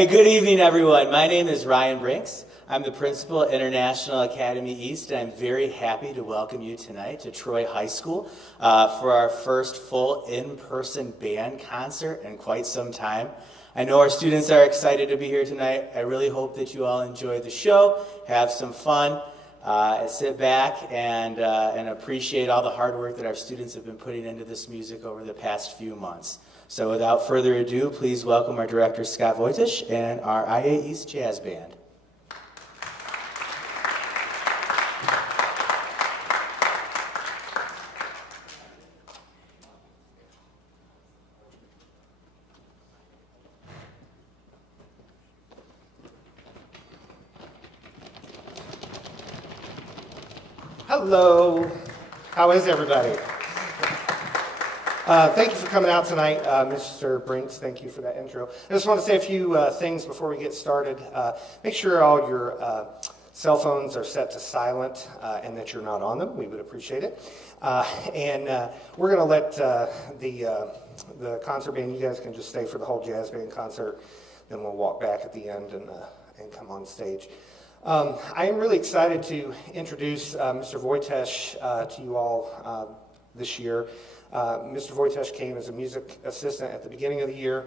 Hey, good evening, everyone. My name is Ryan Brinks. I'm the principal at International Academy East, and I'm very happy to welcome you tonight to Troy High School for our first full in-person band concert in quite some time. I know our students are excited to be here tonight. I really hope that you all enjoy the show, have some fun, sit back and appreciate all the hard work that our students have been putting into this music over the past few months. So without further ado, please welcome our director, Scott Wojtysz, and our IA East Jazz Band. Hello. How is everybody? Thank you for coming out tonight, Mr. Brinks. Thank you for that intro. I just want to say a few things before we get started. Make sure all your cell phones are set to silent and that you're not on them. We would appreciate it. And we're going to let the concert band, you guys can just stay for the whole jazz band concert. Then we'll walk back at the end and come on stage. I am really excited to introduce Mr. Wojtysz to you all this year. Mr. Wojtysz came as a music assistant at the beginning of the year,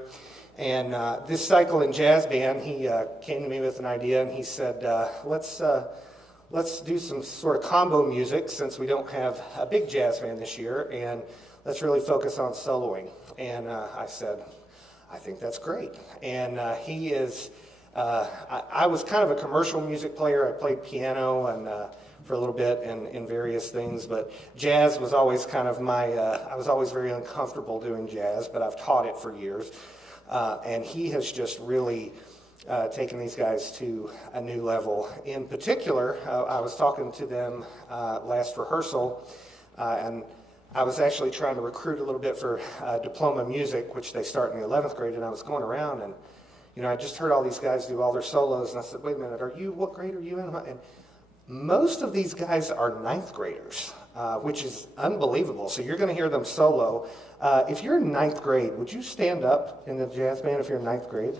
and this cycle in jazz band, he came to me with an idea, and he said, let's do some sort of combo music since we don't have a big jazz band this year, and let's really focus on soloing. And I said, I think that's great. And he is... I was kind of a commercial music player. I played piano and for a little bit in various things, but jazz was always kind of I was always very uncomfortable doing jazz, but I've taught it for years. And he has just really taken these guys to a new level. In particular, I was talking to them last rehearsal, and I was actually trying to recruit a little bit for diploma music, which they start in the 11th grade, and I was going around and I just heard all these guys do all their solos, and I said, wait a minute, what grade are you in? And most of these guys are 9th graders, which is unbelievable. So you're going to hear them solo. If you're in 9th grade, would you stand up in the jazz band if you're in 9th grade?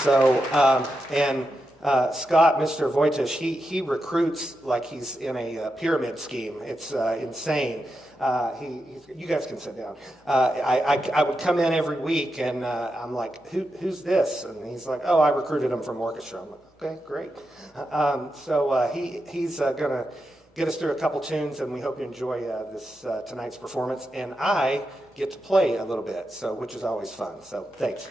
So, Scott, Mr. Wojtysz, he recruits like he's in a pyramid scheme. It's insane. You guys can sit down. I would come in every week, and I'm like, who's this? And he's like, oh, I recruited him from orchestra. I'm like, okay, great. So he's going to get us through a couple tunes, and we hope you enjoy this tonight's performance. And I get to play a little bit, which is always fun. So thanks.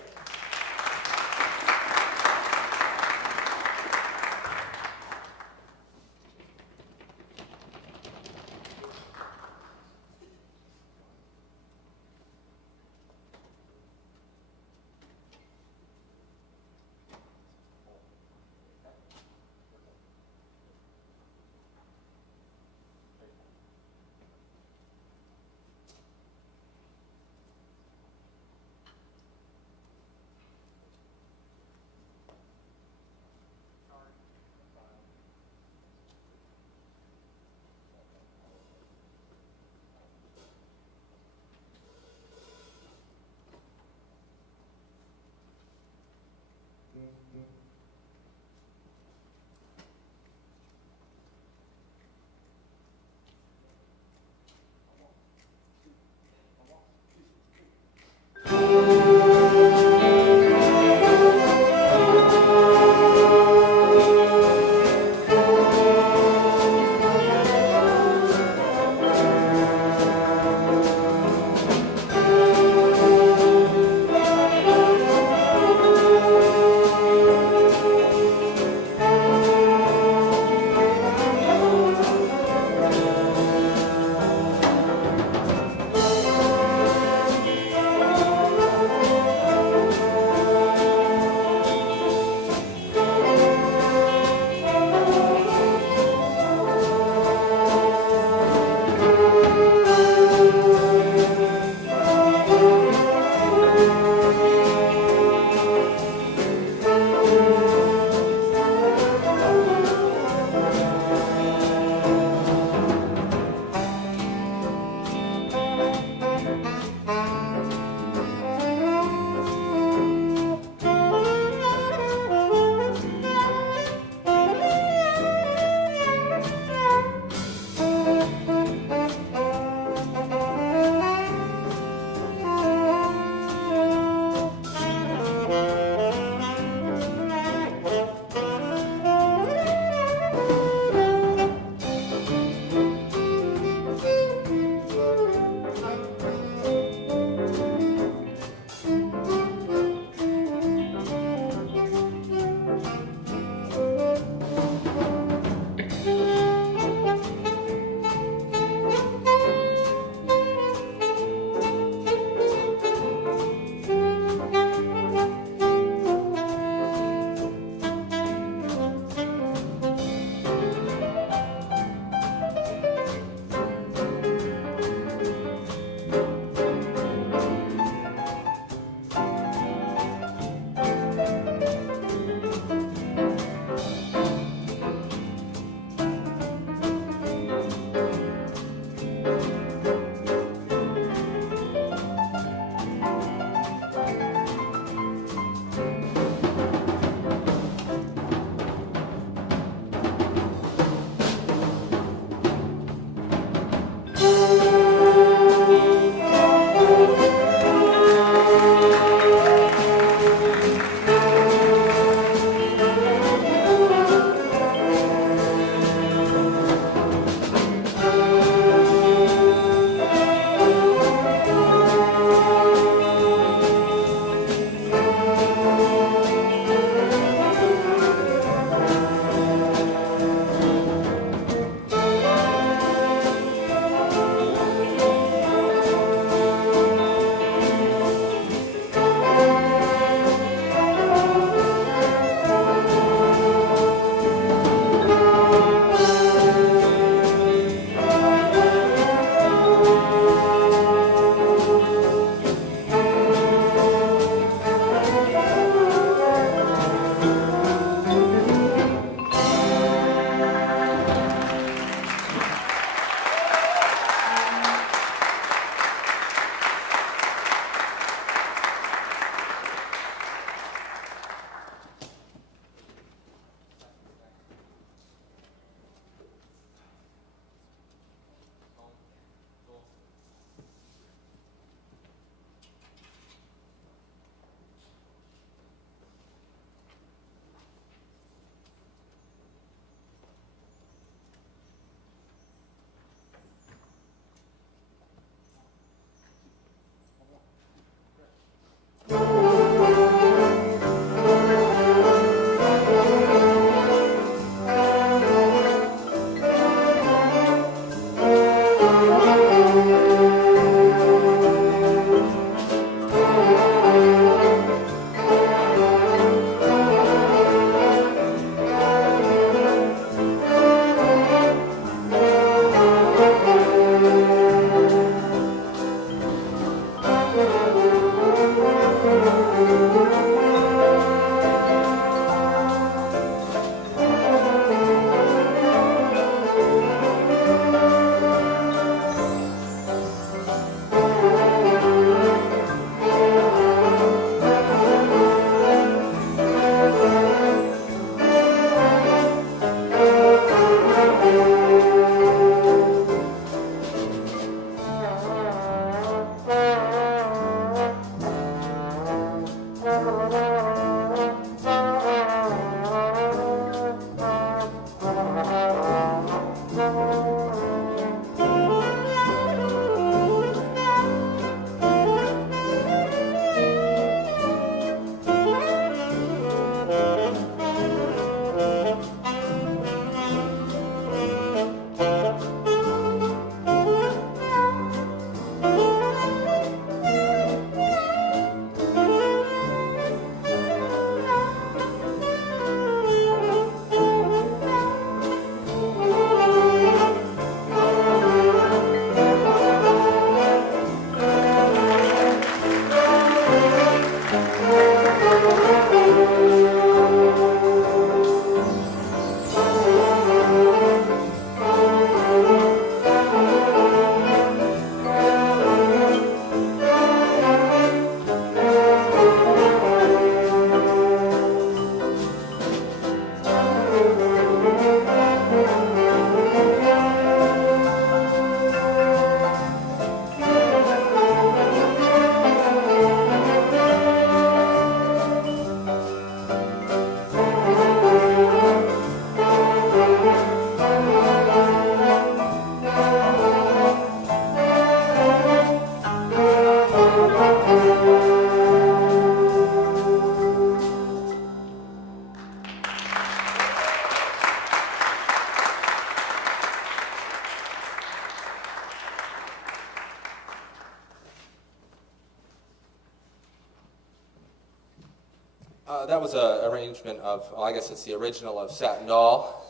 That was an arrangement of, well, I guess it's the original of Satin Doll.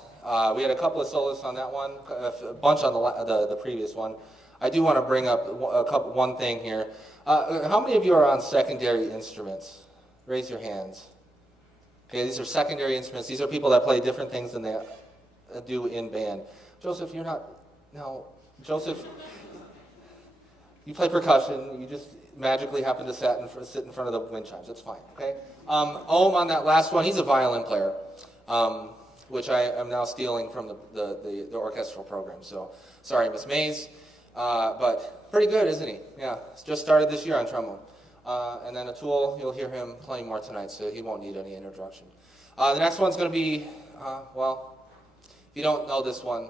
We had a couple of soloists on that one, a bunch on the previous one. I do want to bring up one thing here. How many of you are on secondary instruments? Raise your hands. Okay, these are secondary instruments. These are people that play different things than they do in band. Joseph, you're not, no, Joseph, you play percussion, you just magically happen to sit in front of the wind chimes. That's fine, okay? Ohm on that last one, he's a violin player, which I am now stealing from the orchestral program. So, sorry, Miss Mays, but pretty good, isn't he? Yeah, just started this year on trombone. And then Atul, you'll hear him playing more tonight, so he won't need any introduction. The next one's going to be, well, if you don't know this one,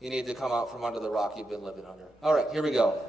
you need to come out from under the rock you've been living under. All right, here we go.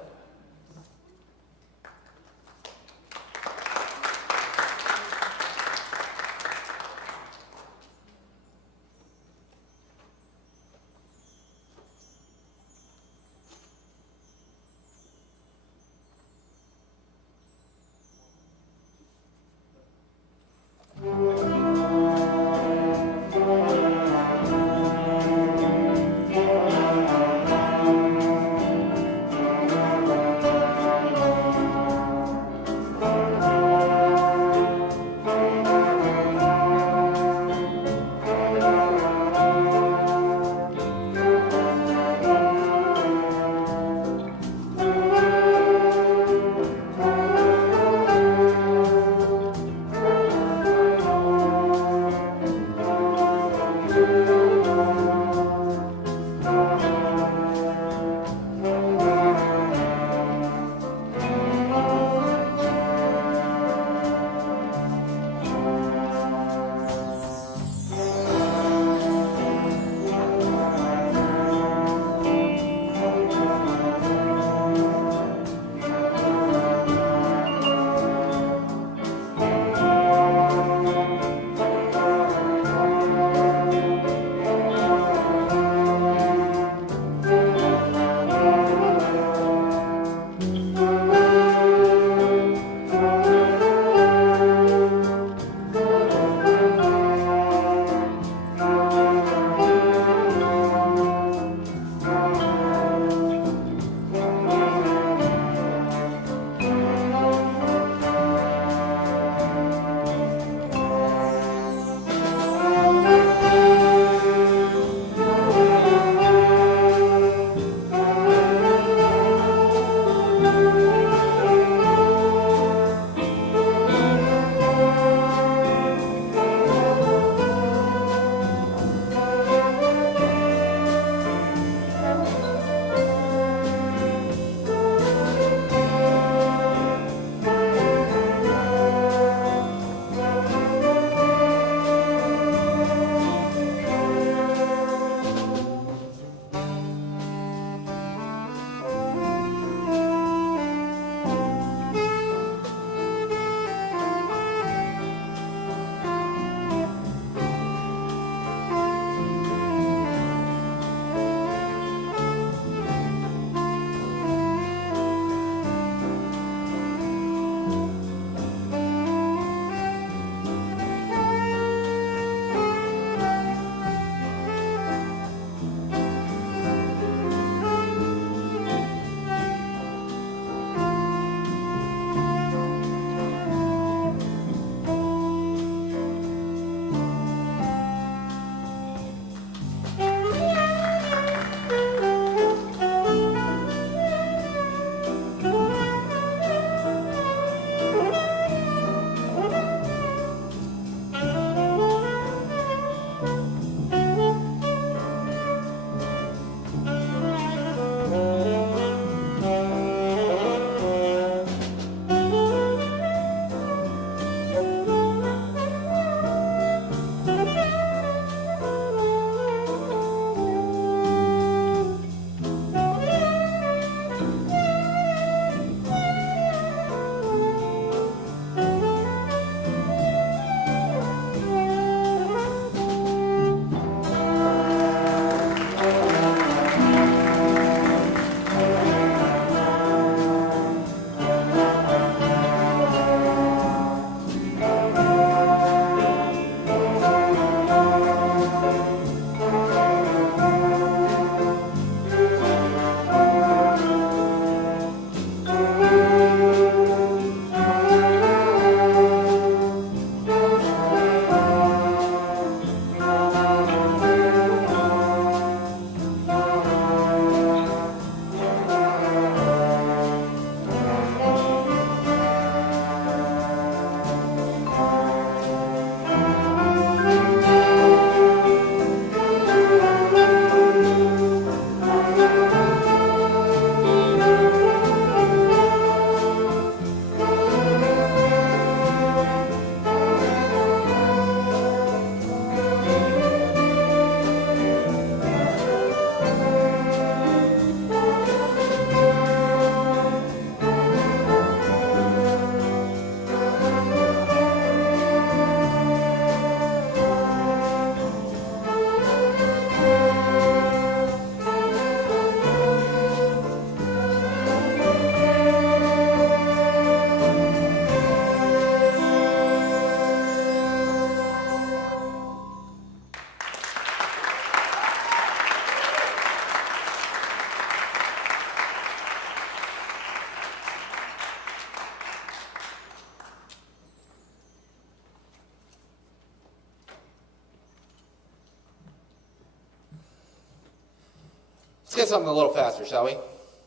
Let's get something a little faster, shall we?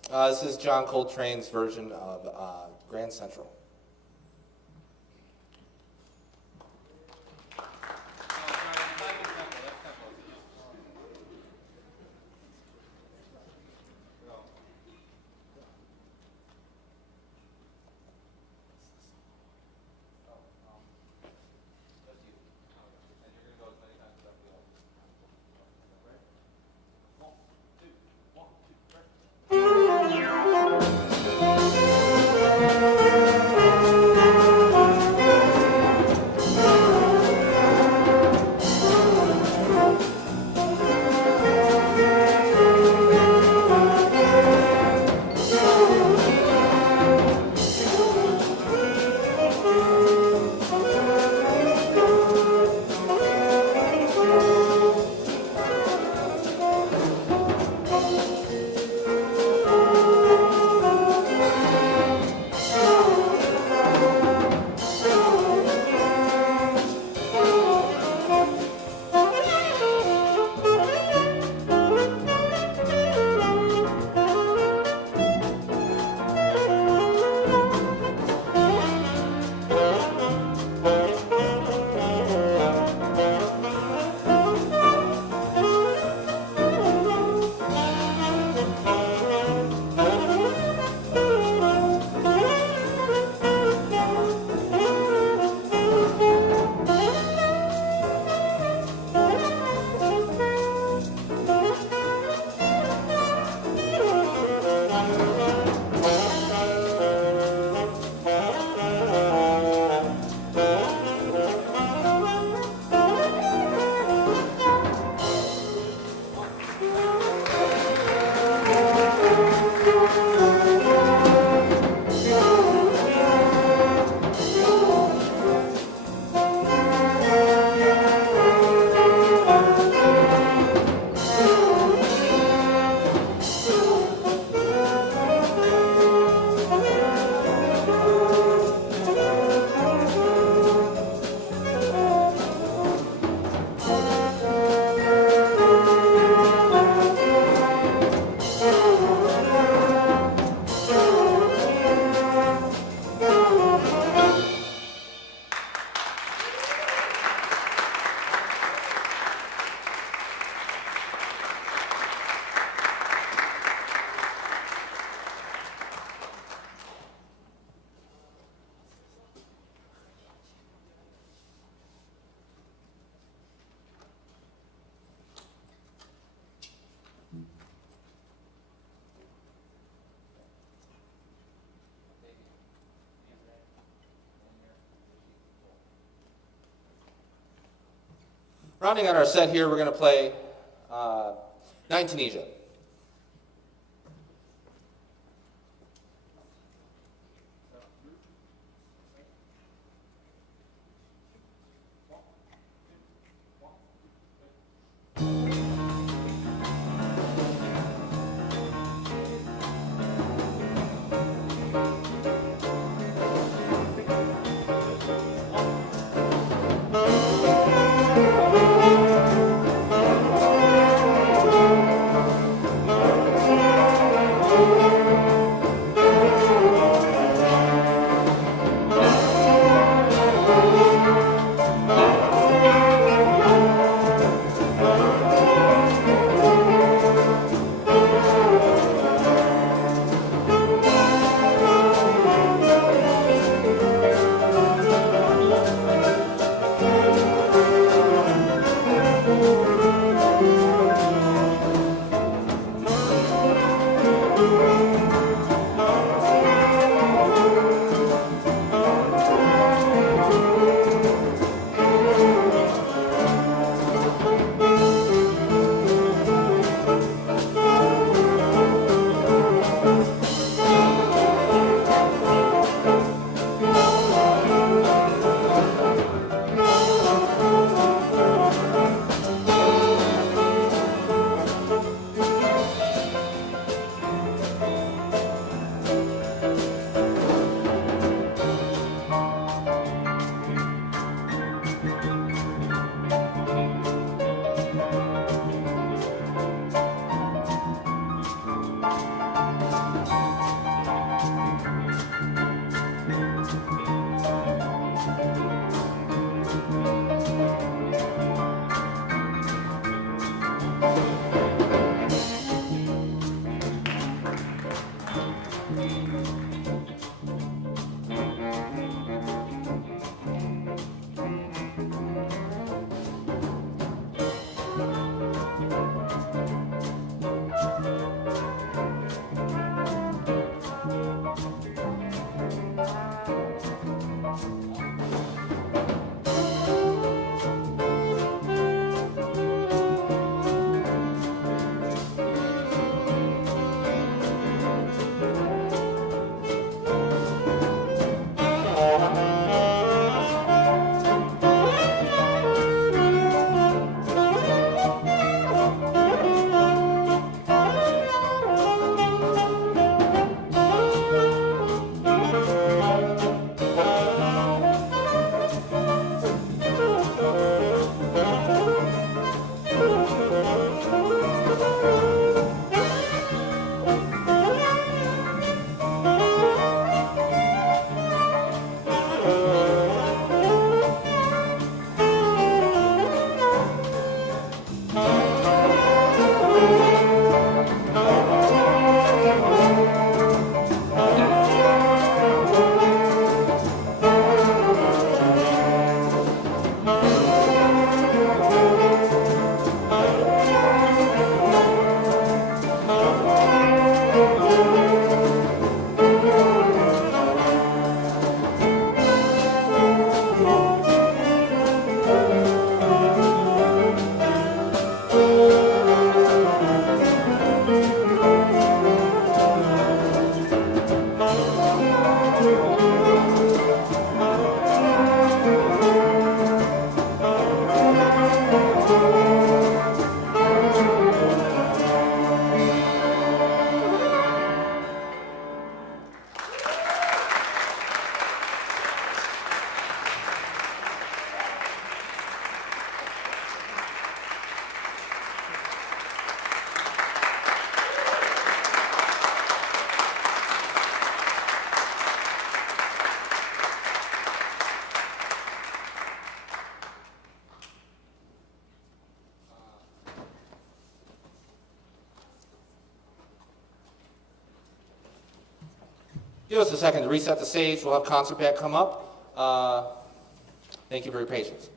This is John Coltrane's version of Grand Central. Rounding out our set here, we're going to play Nine Tunisia. Give us a second to reset the stage. We'll have concert band come up. Thank you for your patience.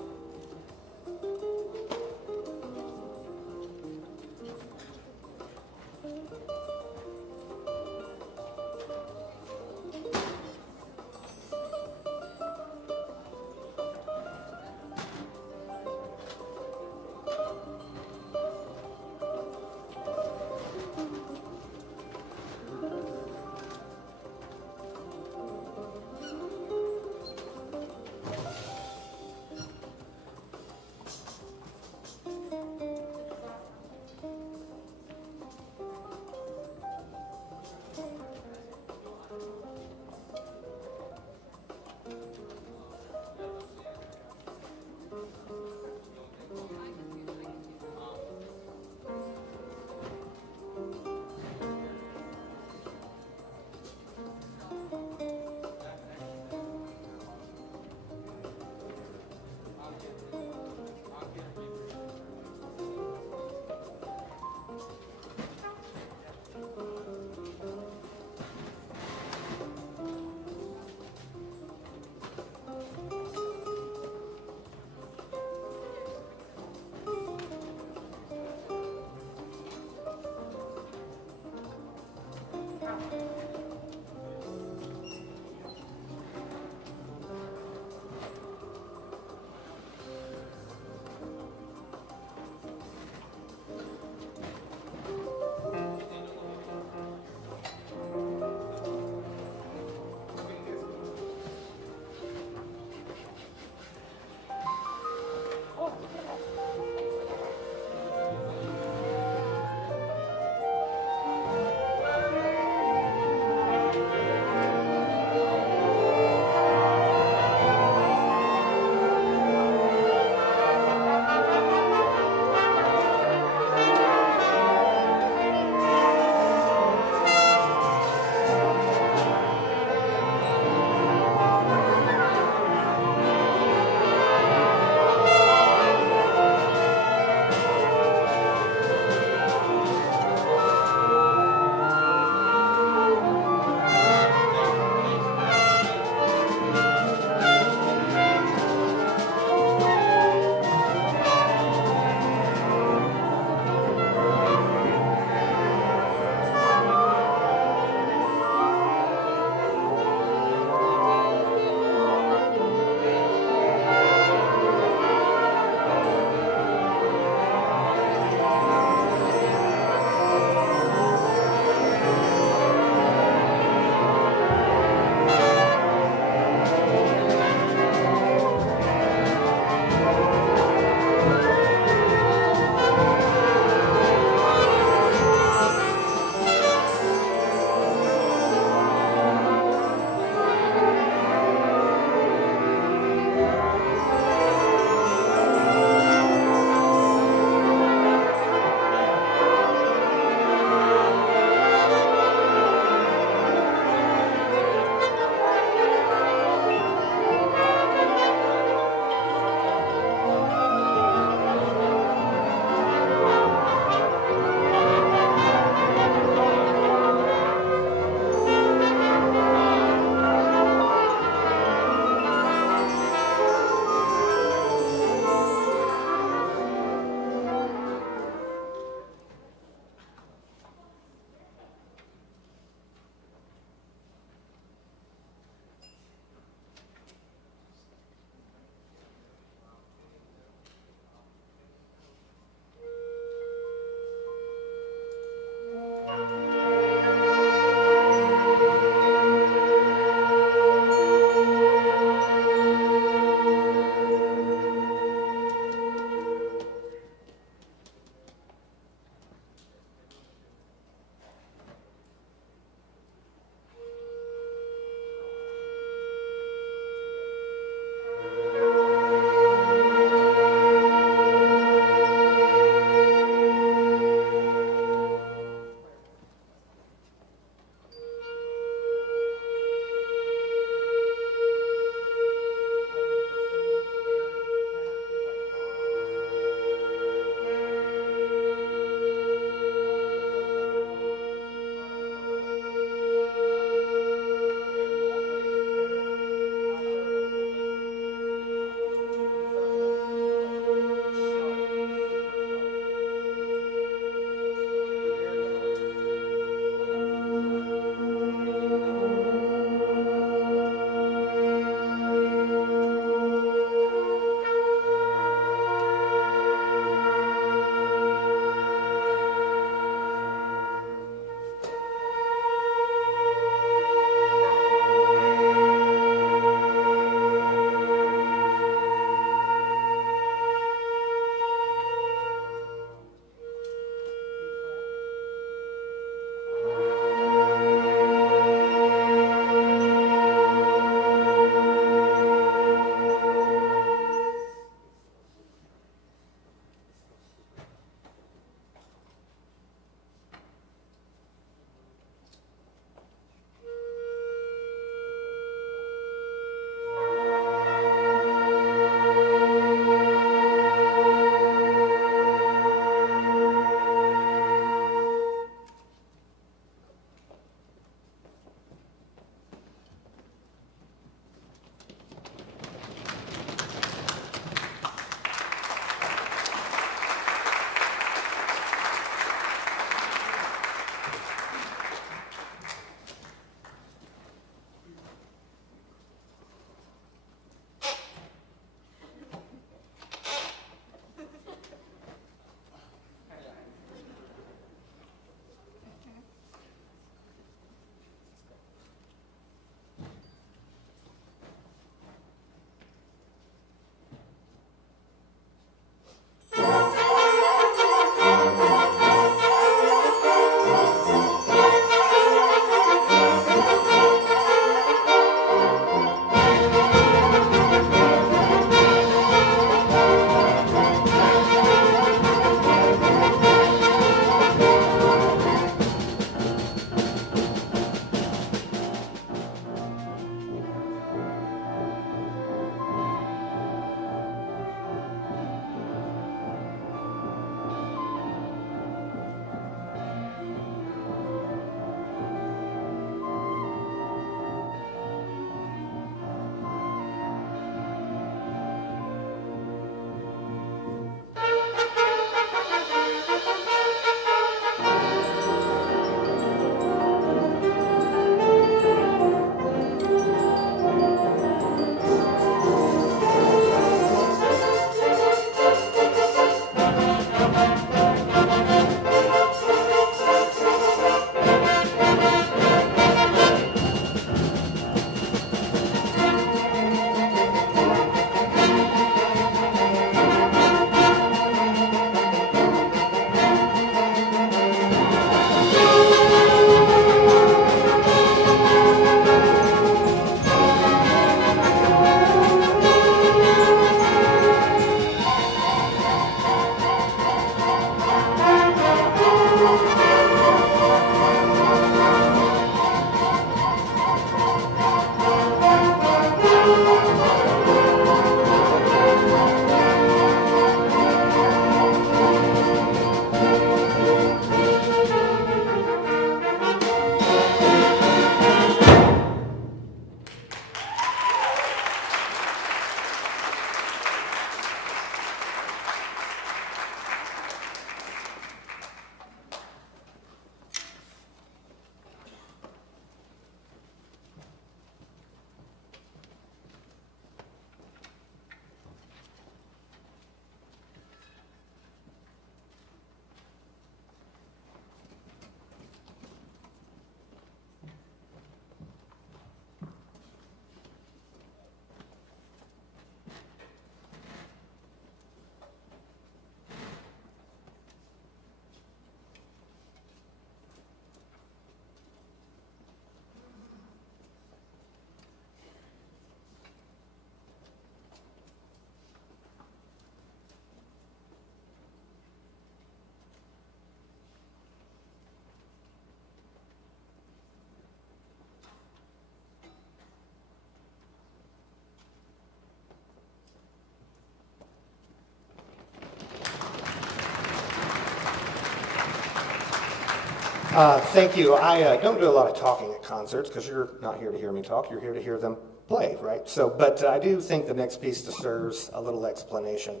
Thank you. I don't do a lot of talking at concerts because you're not here to hear me talk. You're here to hear them play, right? So, but I do think the next piece deserves a little explanation.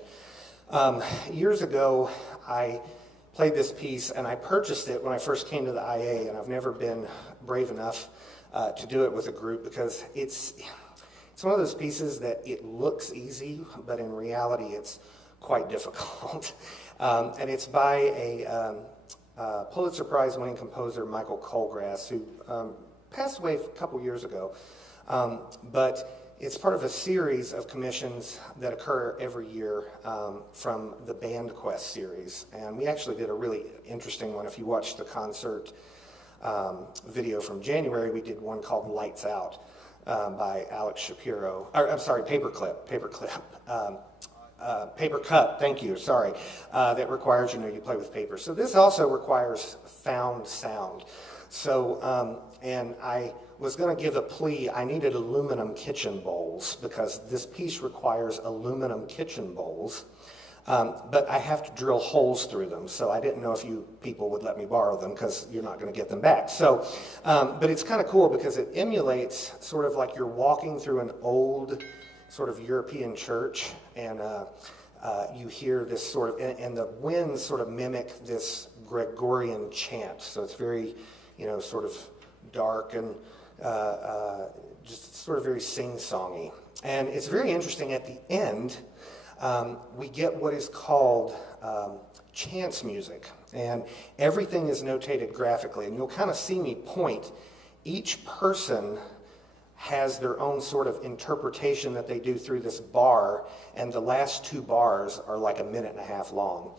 Years ago, I played this piece and I purchased it when I first came to the IA, and I've never been brave enough to do it with a group because it's one of those pieces that it looks easy, but in reality, it's quite difficult. And it's by a Pulitzer Prize winning composer, Michael Colgrass, who passed away a couple years ago. But it's part of a series of commissions that occur every year from the Band Quest series. And we actually did a really interesting one. If you watch the concert video from January, we did one called Lights Out by Alex Shapiro. I'm sorry, Paperclip. Paper Cup, thank you, sorry, that requires, you play with paper. So this also requires found sound. So, and I was going to give a plea, I needed aluminum kitchen bowls because this piece requires aluminum kitchen bowls, but I have to drill holes through them. So I didn't know if you people would let me borrow them because you're not going to get them back. So, but it's kind of cool because it emulates sort of like you're walking through an old sort of European church, and you hear this sort of, and the winds sort of mimic this Gregorian chant. So it's very, sort of dark and just sort of very sing-songy. And it's very interesting. At the end, we get what is called chants music, and everything is notated graphically. And you'll kind of see me point. Each person has their own sort of interpretation that they do through this bar, and the last two bars are like 1.5 minutes long.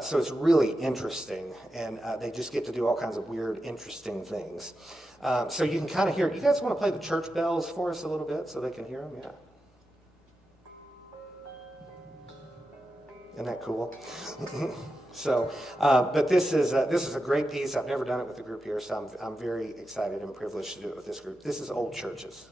So it's really interesting, and they just get to do all kinds of weird, interesting things. So you can kind of hear, you guys want to play the church bells for us a little bit so they can hear them? Yeah. Isn't that cool? So, but this is a great piece. I've never done it with a group here, so I'm very excited and privileged to do it with this group. This is Old Churches.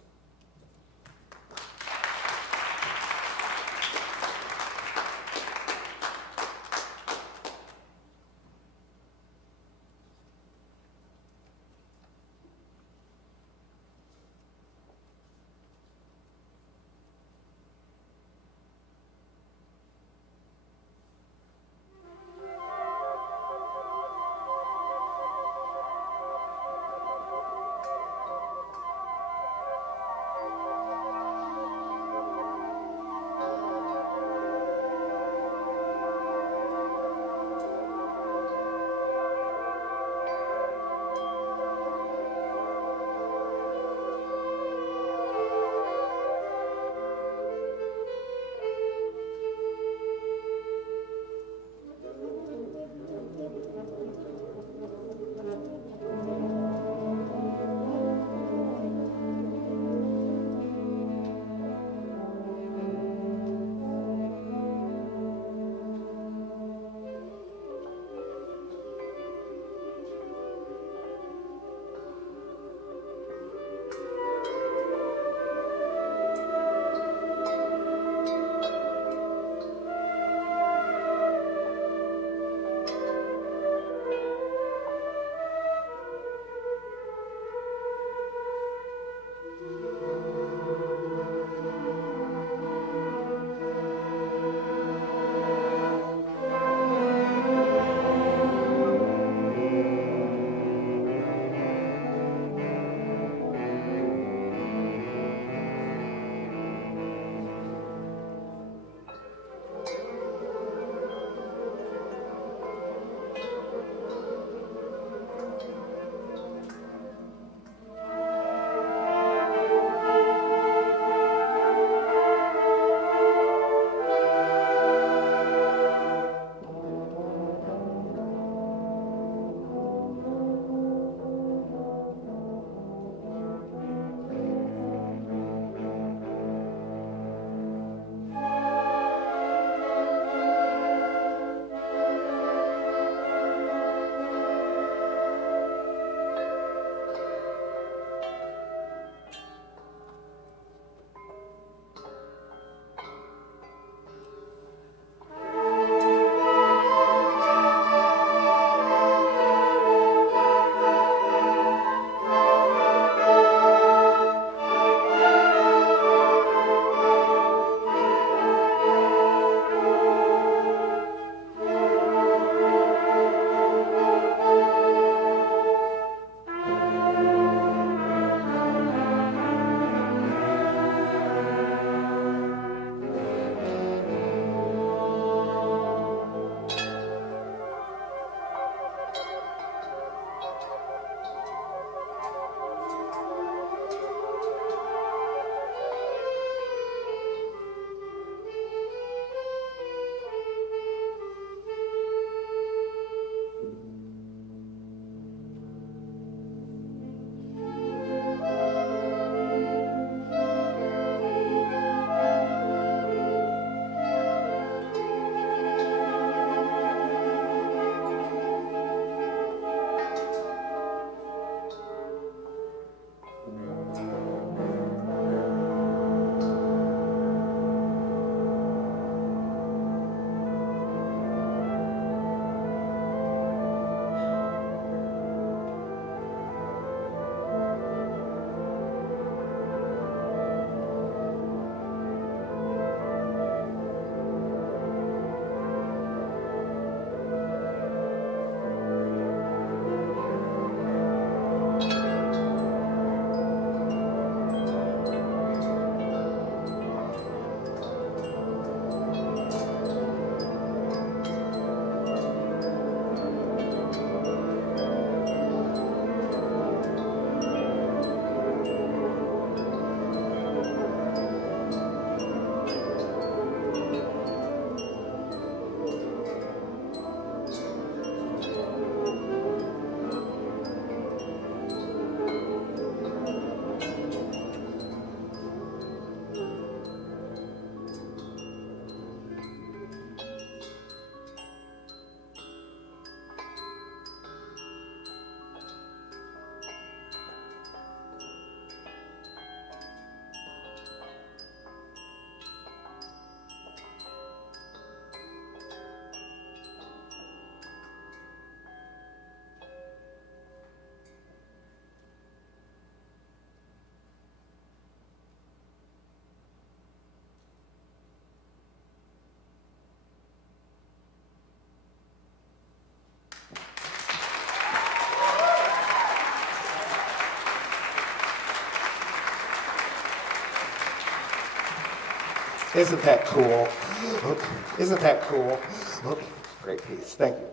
Isn't that cool? Isn't that cool? Great piece. Thank you.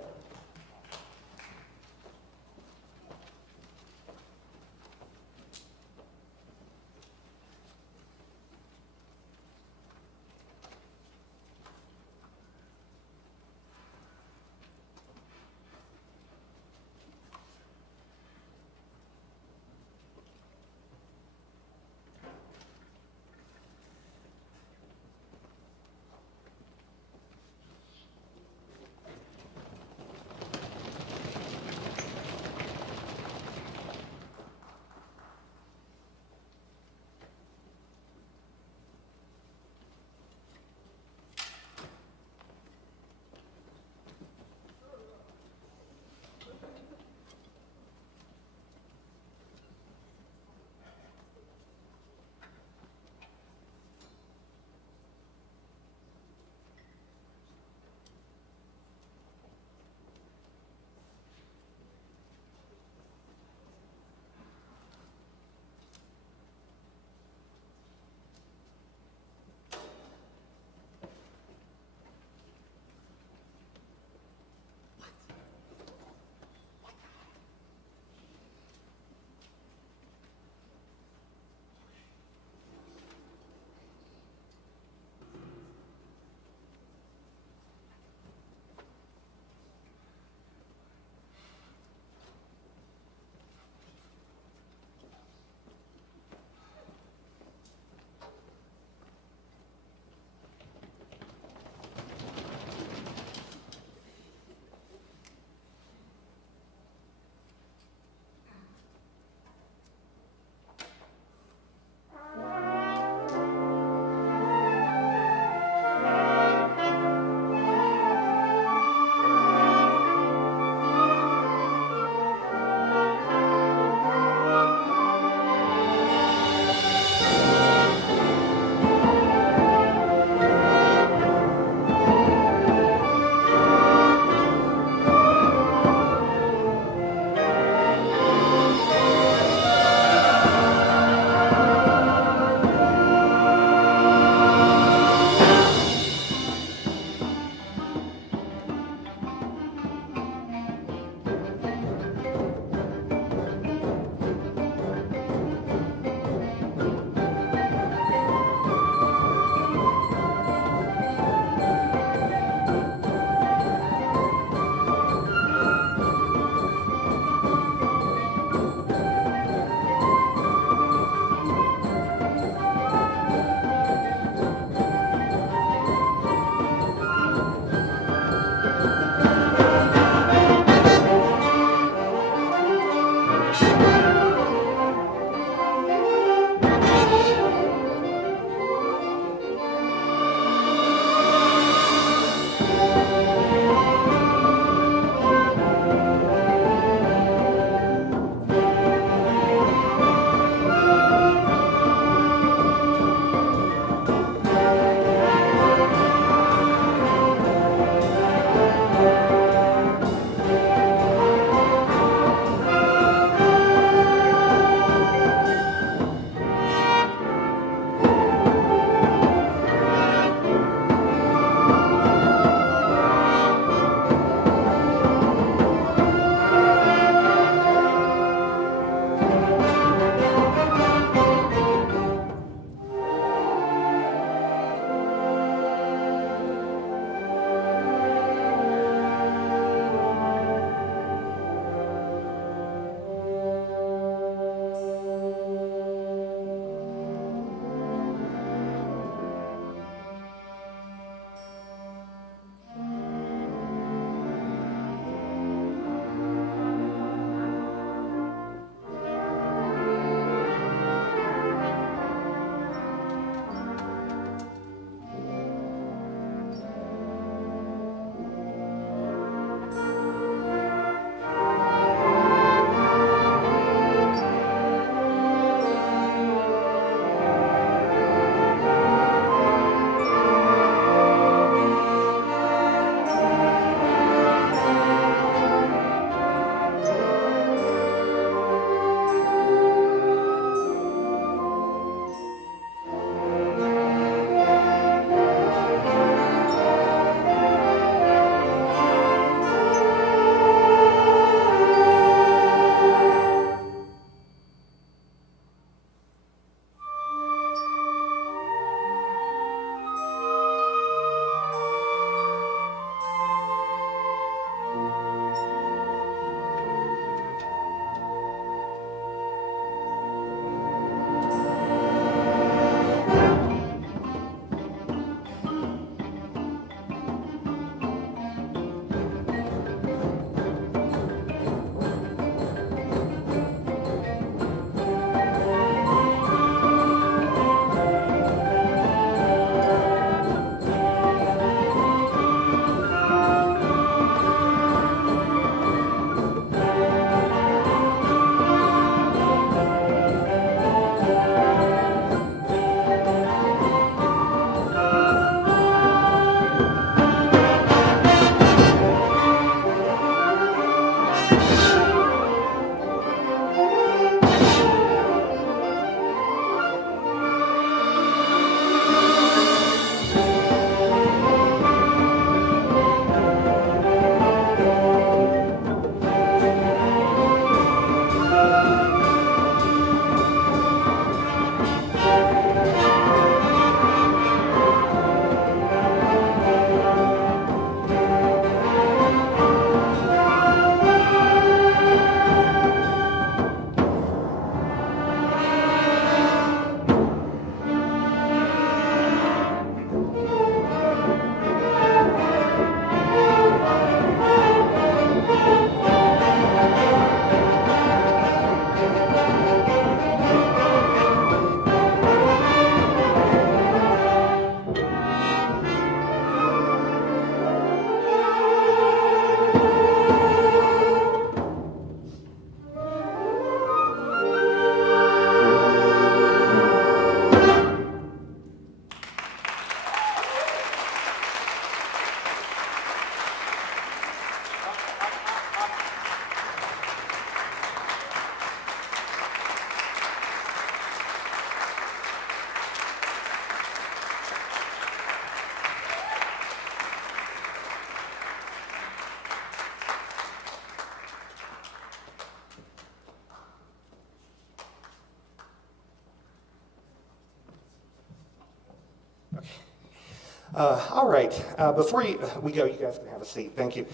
All right. Before we go, you guys can have a seat. Thank you.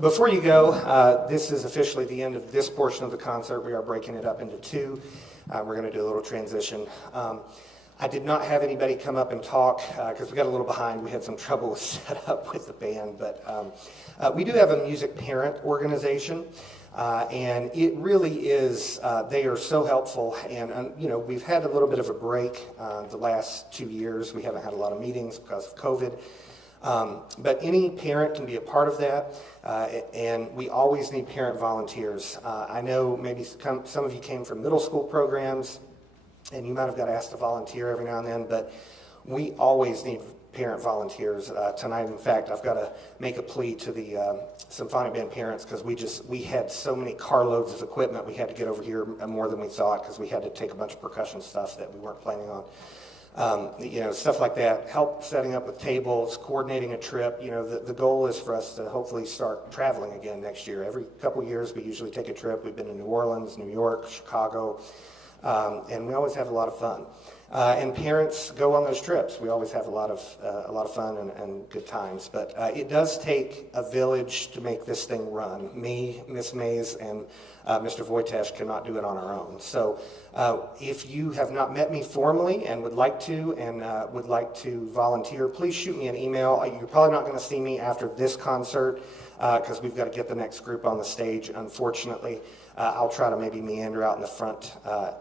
Before you go, this is officially the end of this portion of the concert. We are breaking it up into two. We're going to do a little transition. I did not have anybody come up and talk because we got a little behind. We had some trouble with setup with the band, but we do have a music parent organization. And it really is, they are so helpful. And, you know, we've had a little bit of a break the last 2 years. We haven't had a lot of meetings because of COVID. But any parent can be a part of that. And we always need parent volunteers. I know maybe some of you came from middle school programs, and you might have got asked to volunteer every now and then, but we always need parent volunteers. Tonight, in fact, I've got to make a plea to the symphonic band parents because we had so many carloads of equipment we had to get over here more than we thought because we had to take a bunch of percussion stuff that we weren't planning on. You know, stuff like that, help setting up with tables, coordinating a trip. You know, the goal is for us to hopefully start traveling again next year. Every couple years we usually take a trip. We've been to New Orleans, New York, Chicago, and we always have a lot of fun. And parents go on those trips. We always have a lot of fun and good times. But it does take a village to make this thing run. Me, Miss Mays, and Mr. Wojtash cannot do it on our own. So if you have not met me formally and would like to volunteer, please shoot me an email. You're probably not going to see me after this concert because we've got to get the next group on the stage, unfortunately. I'll try to maybe meander out in the front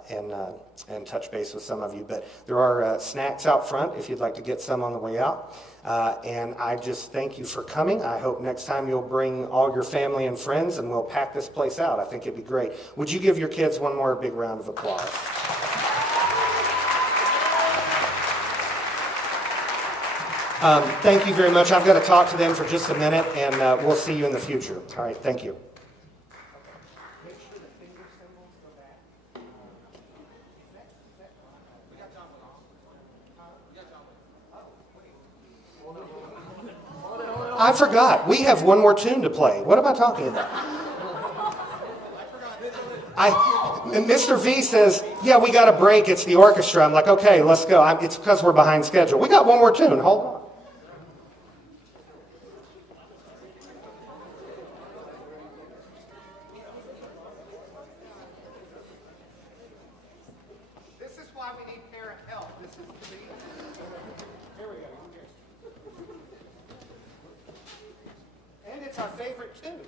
and touch base with some of you. But there are snacks out front if you'd like to get some on the way out. And I just thank you for coming. I hope next time you'll bring all your family and friends and we'll pack this place out. I think it'd be great. Would you give your kids one more big round of applause? Thank you very much. I've got to talk to them for just a minute, and we'll see you in the future. All right, thank you. I forgot. We have one more tune to play. What am I talking about? Mr. V says, yeah, we got a break. It's the orchestra. I'm like, okay, let's go. It's because we're behind schedule. We got one more tune. Hold on. This is why we need parent help. This is the... Here we go. And it's our favorite tune.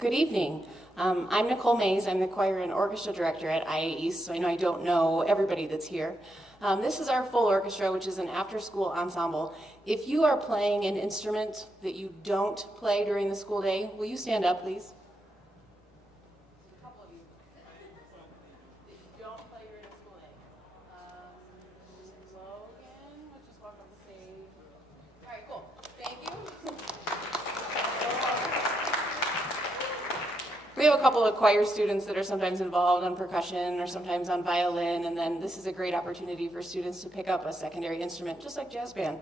Good evening. I'm Nicole Mays. I'm the choir and orchestra director at IA East, so I know I don't know everybody that's here. This is our full orchestra, which is an after-school ensemble. If you are playing an instrument that you don't play during the school day, will you stand up, please? A couple of you. That you don't play during the school day. Logan, let's just walk up the stage. All right, cool. Thank you. We have a couple of choir students that are sometimes involved on percussion or sometimes on violin, and then this is a great opportunity for students to pick up a secondary instrument, just like jazz band.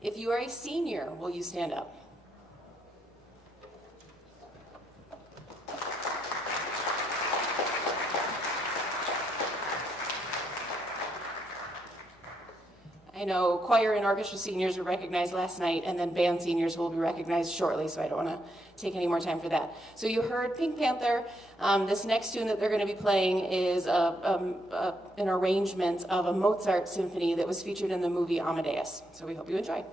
If you are a senior, will you stand up? I know choir and orchestra seniors were recognized last night, and then band seniors will be recognized shortly, so I don't want to take any more time for that. So you heard Pink Panther. This next tune that they're going to be playing is an arrangement of a Mozart symphony that was featured in the movie Amadeus. So we hope you enjoy.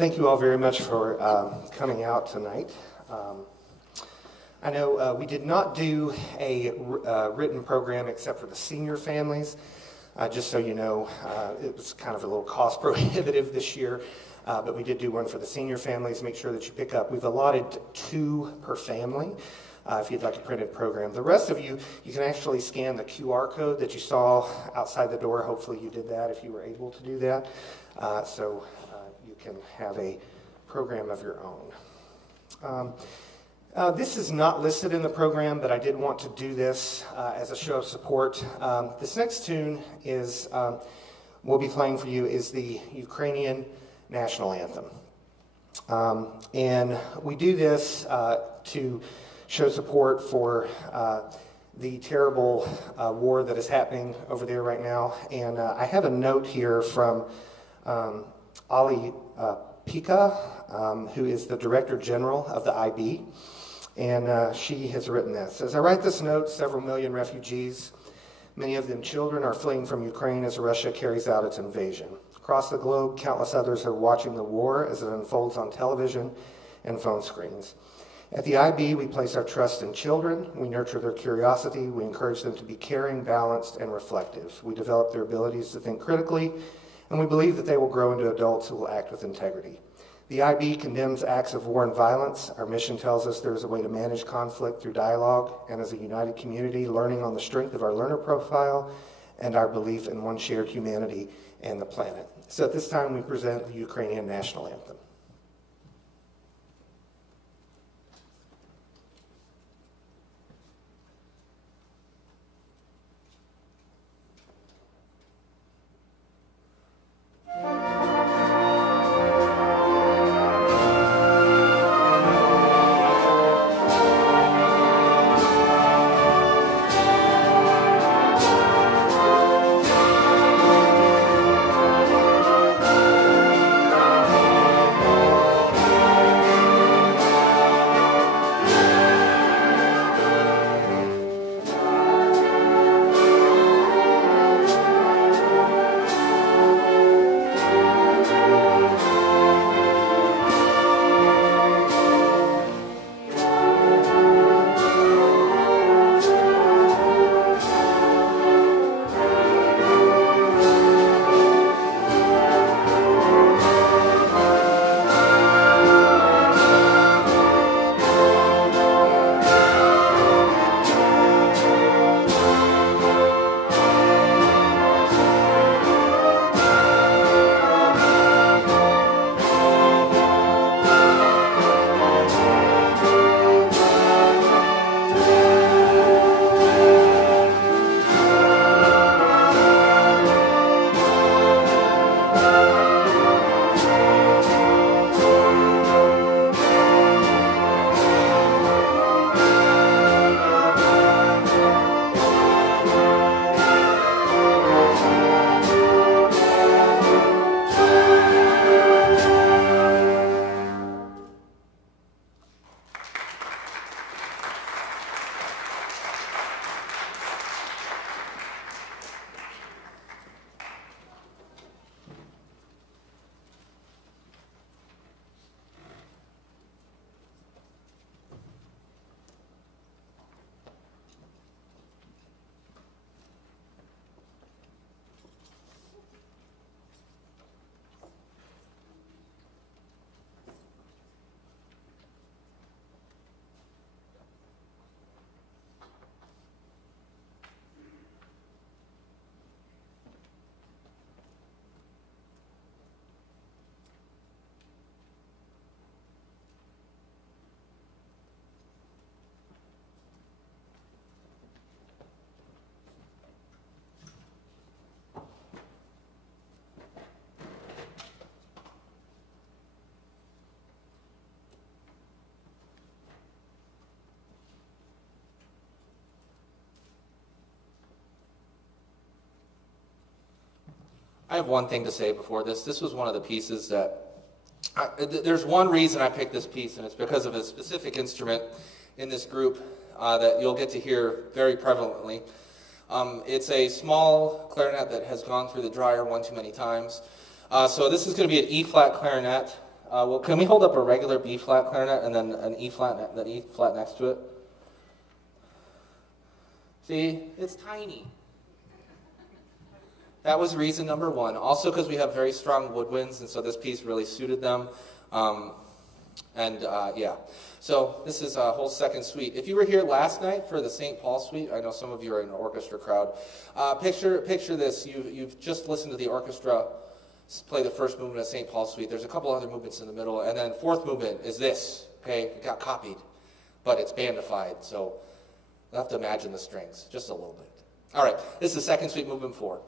Thank you all very much for coming out tonight. I know we did not do a written program except for the senior families. Just so you know, it was kind of a little cost prohibitive this year, but we did do one for the senior families. Make sure that you pick up. We've allotted 2 per family if you'd like a printed program. The rest of you, you can actually scan the QR code that you saw outside the door. Hopefully you did that if you were able to do that. So you can have a program of your own. This is not listed in the program, but I did want to do this as a show of support. This next tune is we'll be playing for you is the Ukrainian national anthem. And we do this to show support for the terrible war that is happening over there right now. And I have a note here from Ali Pika, who is the Director General of the IB. And she has written this. As I write this note, several million refugees, many of them children, are fleeing from Ukraine as Russia carries out its invasion. Across the globe, countless others are watching the war as it unfolds on television and phone screens. At the IB, we place our trust in children. We nurture their curiosity. We encourage them to be caring, balanced, and reflective. We develop their abilities to think critically, and we believe that they will grow into adults who will act with integrity. The IB condemns acts of war and violence. Our mission tells us there is a way to manage conflict through dialogue, and as a united community, learning on the strength of our learner profile and our belief in one shared humanity and the planet. So at this time, we present the Ukrainian national anthem. I have one thing to say before this. This was one of the pieces that, there's one reason I picked this piece, and it's because of a specific instrument in this group that you'll get to hear very prevalently. It's a small clarinet that has gone through the dryer one too many times. So this is going to be an E-flat clarinet. Well, can we hold up a regular B flat clarinet and then an E flat, next to it? See, it's tiny. That was reason number one. Also because we have very strong woodwinds, and so this piece really suited them. Yeah. So this is a whole second suite. If you were here last night for the St. Paul suite, I know some of you are in an orchestra crowd. Picture this. You've just listened to the orchestra play the first movement of St. Paul suite. There's a couple other movements in the middle, and then fourth movement is this. Okay, it got copied, but it's bandified. So you'll have to imagine the strings just a little bit. All right, this is the second suite, movement 4.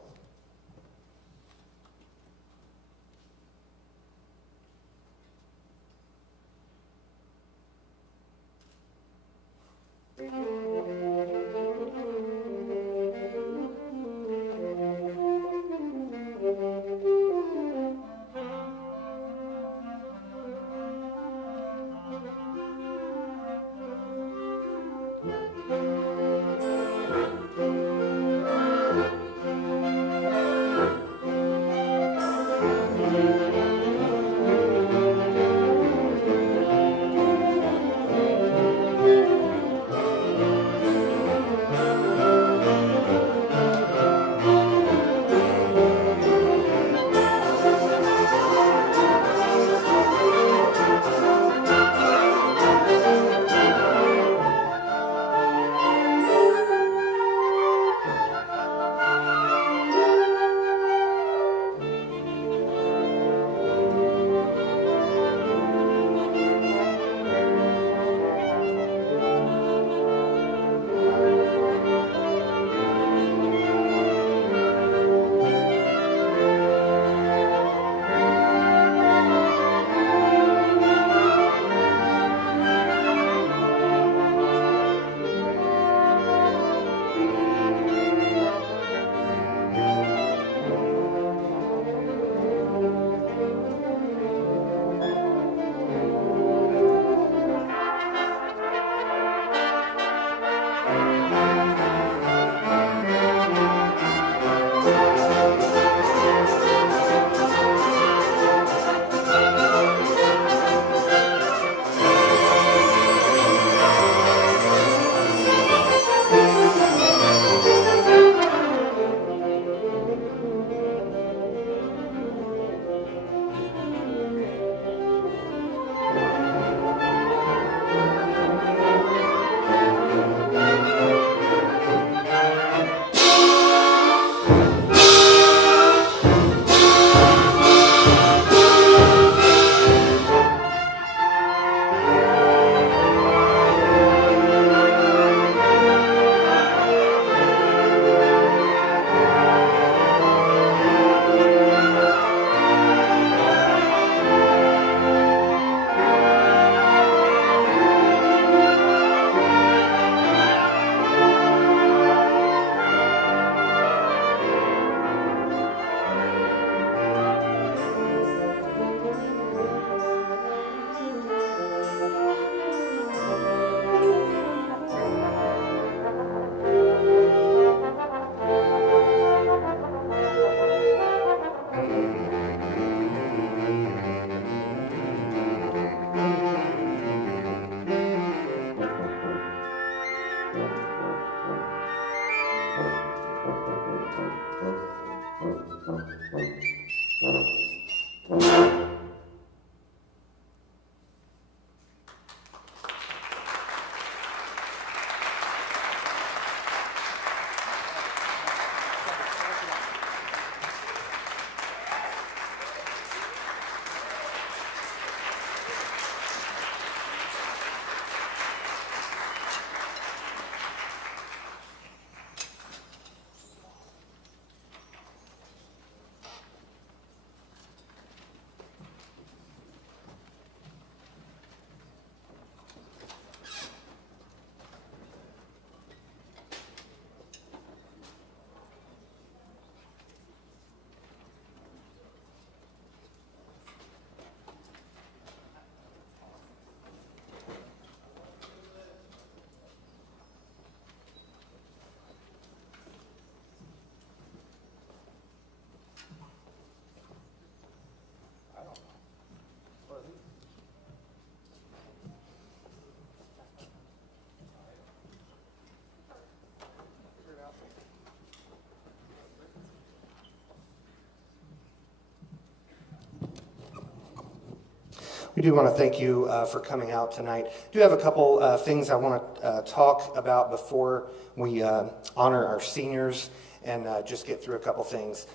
We do want to thank you for coming out tonight. Do have a couple things I want to talk about before we honor our seniors and just get through a couple things.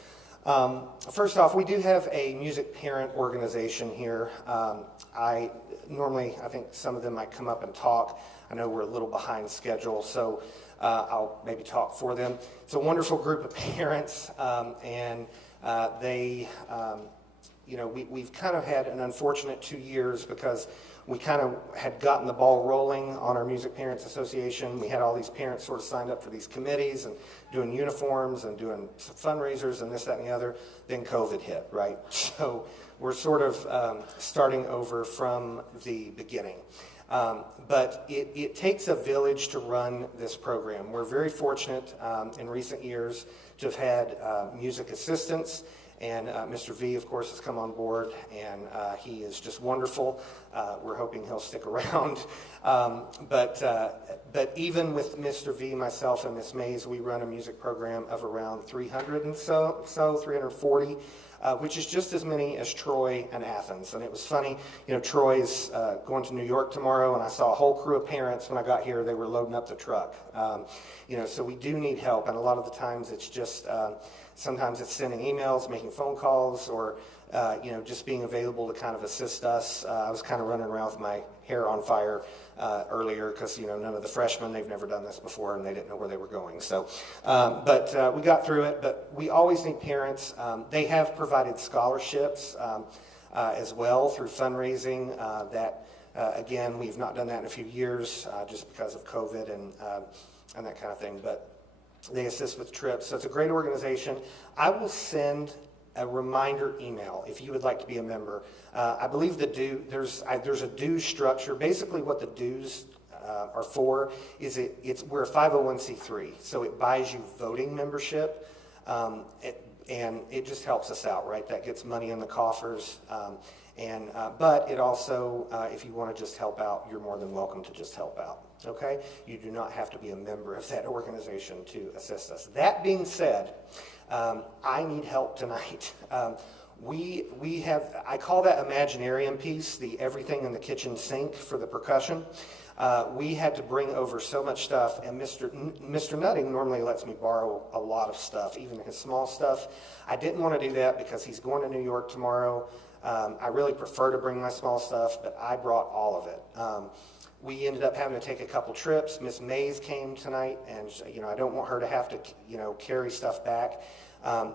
First off, we do have a music parent organization here. I think some of them might come up and talk. I know we're a little behind schedule, so I'll maybe talk for them. It's a wonderful group of parents, and they, we've kind of had an unfortunate 2 years because we kind of had gotten the ball rolling on our Music Parents Association. We had all these parents sort of signed up for these committees and doing uniforms and doing fundraisers and this, that, and the other. Then COVID hit, right? So we're sort of starting over from the beginning. But it takes a village to run this program. We're very fortunate in recent years to have had music assistants. And Mr. V, of course, has come on board, and he is just wonderful. We're hoping he'll stick around. But even with Mr. V, myself, and Miss Mays, we run a music program of around 300 and so 340, which is just as many as Troy and Athens. And it was funny, Troy's going to New York tomorrow, and I saw a whole crew of parents when I got here. They were loading up the truck. So we do need help, and a lot of the times it's just... sometimes it's sending emails, making phone calls, or just being available to kind of assist us. I was kind of running around with my hair on fire earlier because none of the freshmen, they've never done this before, and they didn't know where they were going. So, but we got through it. But we always need parents. They have provided scholarships as well through fundraising. Again, we've not done that in a few years just because of COVID and that kind of thing. But they assist with trips. So it's a great organization. I will send a reminder email if you would like to be a member. I believe there's a dues structure. Basically what the dues are for is we're a 501c3, so it buys you voting membership, and it just helps us out, right? That gets money in the coffers. But it also, if you want to just help out, you're more than welcome to just help out. Okay? You do not have to be a member of that organization to assist us. That being said, I need help tonight. We have, I call that Imaginarium piece, the everything in the kitchen sink for the percussion. We had to bring over so much stuff, and Mr. Nutting normally lets me borrow a lot of stuff, even his small stuff. I didn't want to do that because he's going to New York tomorrow. I really prefer to bring my small stuff, but I brought all of it. We ended up having to take a couple trips. Miss Mays came tonight, and I don't want her to have to carry stuff back.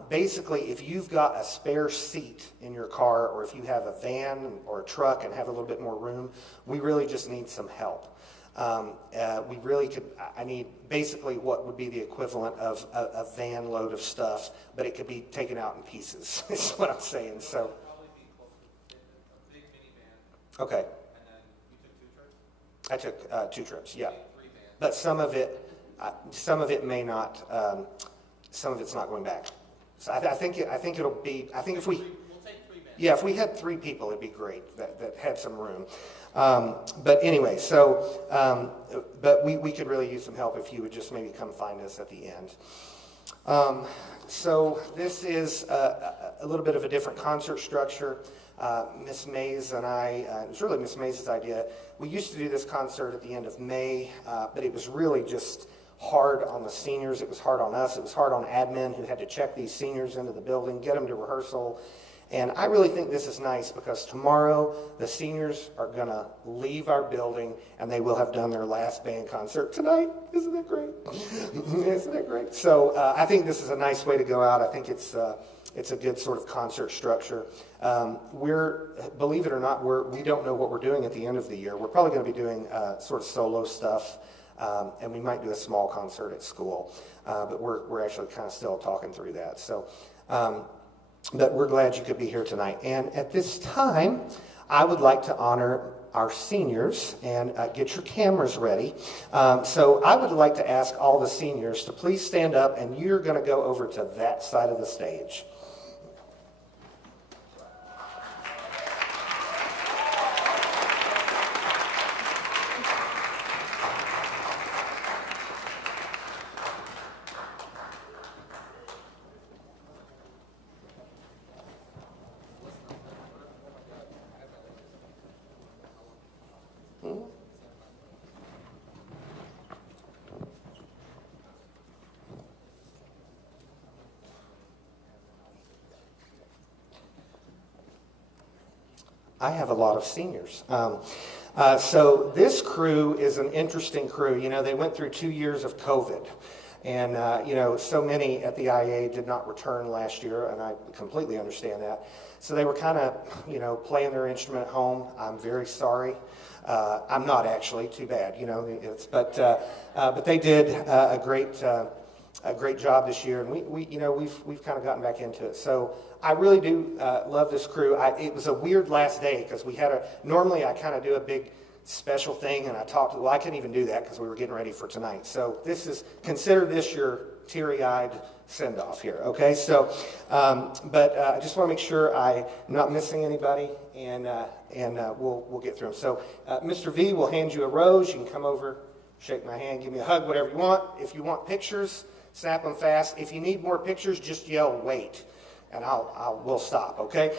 Basically, if you've got a spare seat in your car, or if you have a van or a truck and have a little bit more room, we really just need some help. I need basically what would be the equivalent of a van load of stuff, but it could be taken out in pieces, is what I'm saying. So, okay. I took 2 trips, yeah. But some of it may not, some of it's not going back. So I think it'll be, I think if we, yeah, if we had 3 people, it'd be great that had some room. But anyway, so, but we could really use some help if you would just maybe come find us at the end. So this is a little bit of a different concert structure. Miss Mays and I, it was really Miss Mays' idea. We used to do this concert at the end of May, but it was really just hard on the seniors. It was hard on us. It was hard on admin who had to check these seniors into the building, get them to rehearsal. And I really think this is nice because tomorrow the seniors are going to leave our building and they will have done their last band concert tonight. Isn't that great? Isn't that great? So I think this is a nice way to go out. I think it's a good sort of concert structure. Believe it or not, we don't know what we're doing at the end of the year. We're probably going to be doing sort of solo stuff, and we might do a small concert at school. But we're actually kind of still talking through that. So. But we're glad you could be here tonight. And at this time, I would like to honor our seniors and get your cameras ready. So I would like to ask all the seniors to please stand up, and you're going to go over to that side of the stage. I have a lot of seniors. So this crew is an interesting crew. You know, they went through 2 years of COVID. And, you know, so many at the IA did not return last year, and I completely understand that. So they were kind of, you know, playing their instrument at home. I'm very sorry. I'm not actually, too bad, you know. But they did a great job this year, and we you know, we've kind of gotten back into it. So I really do love this crew. It was a weird last day because normally I kind of do a big special thing, and I couldn't even do that because we were getting ready for tonight. So consider this your teary-eyed send-off here, okay? So, but I just want to make sure I'm not missing anybody, and we'll get through them. So, Mr. V will hand you a rose. You can come over, shake my hand, give me a hug, whatever you want. If you want pictures, snap them fast. If you need more pictures, just yell, "Wait," and we'll stop, okay?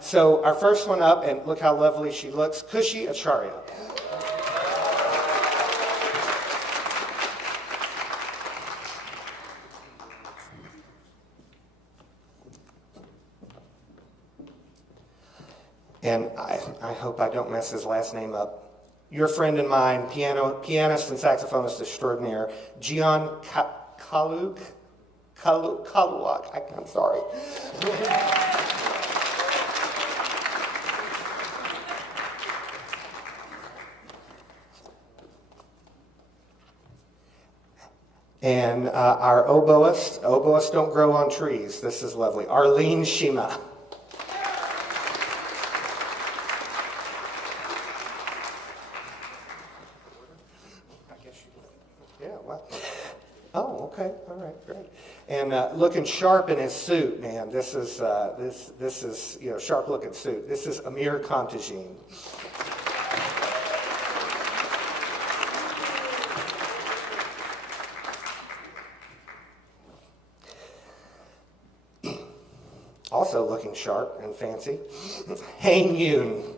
So our first one up, and look how lovely she looks, Kushi Acharya. And I hope I don't mess his last name up. Your friend and mine, pianist and saxophonist extraordinaire, Gian Kaluak. I'm sorry. And our oboists don't grow on trees. This is lovely. Arlene Shima. Oh, okay, all right, great. And looking sharp in his suit, man. This is sharp looking suit. This is Amir Contajine. Also looking sharp and fancy, Hang Yoon.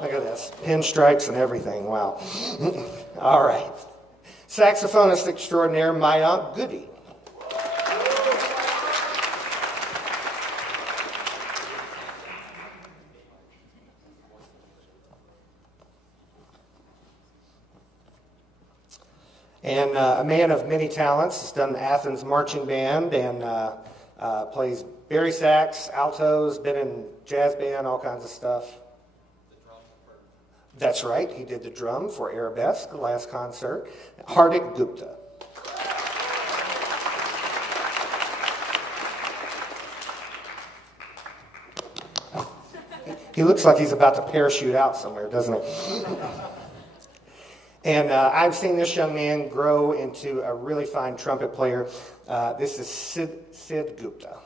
Look at this, pinstripes and everything, wow. All right. Saxophonist extraordinaire, Mayank Goody. And a man of many talents, has done the Athens Marching Band and plays bari sax, altos, been in jazz band, all kinds of stuff. That's right, he did the drum for Arabesque, the last concert. Hardik Gupta. He looks like he's about to parachute out somewhere, doesn't he? And I've seen this young man grow into a really fine trumpet player. This is Sid Gupta.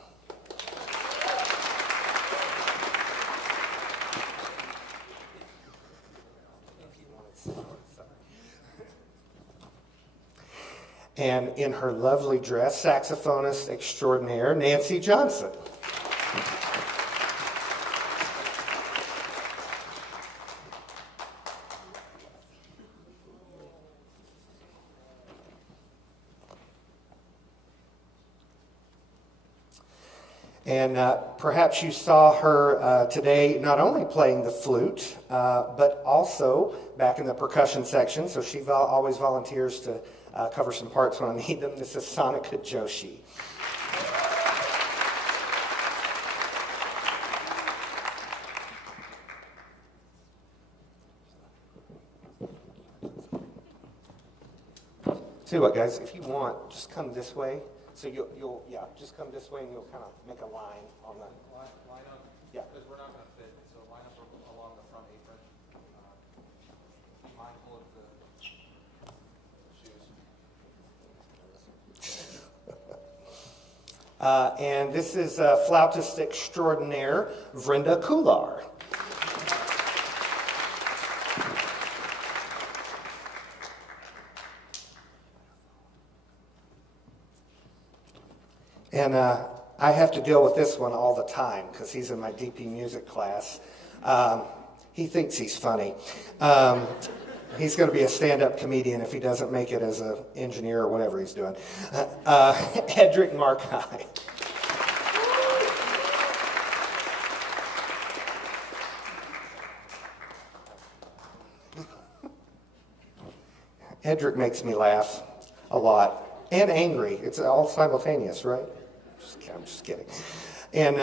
And in her lovely dress, saxophonist extraordinaire, Nancy Johnson. And perhaps you saw her today not only playing the flute, but also back in the percussion section. So she always volunteers to cover some parts when I need them. This is Sonika Joshi. Tell you what, guys, if you want, just come this way. So you'll just come this way and you'll kind of make a line on the Line up? Yeah. Because we're not going to fit, so line up along the front apron. Be mindful of the shoes. and this is flautist extraordinaire, Vrinda Kular. And I have to deal with this one all the time because he's in my DP music class. He thinks he's funny. He's going to be a stand-up comedian if he doesn't make it as an engineer or whatever he's doing. Edric Markheim. Edric makes me laugh a lot and angry. It's all simultaneous, right? I'm just kidding. And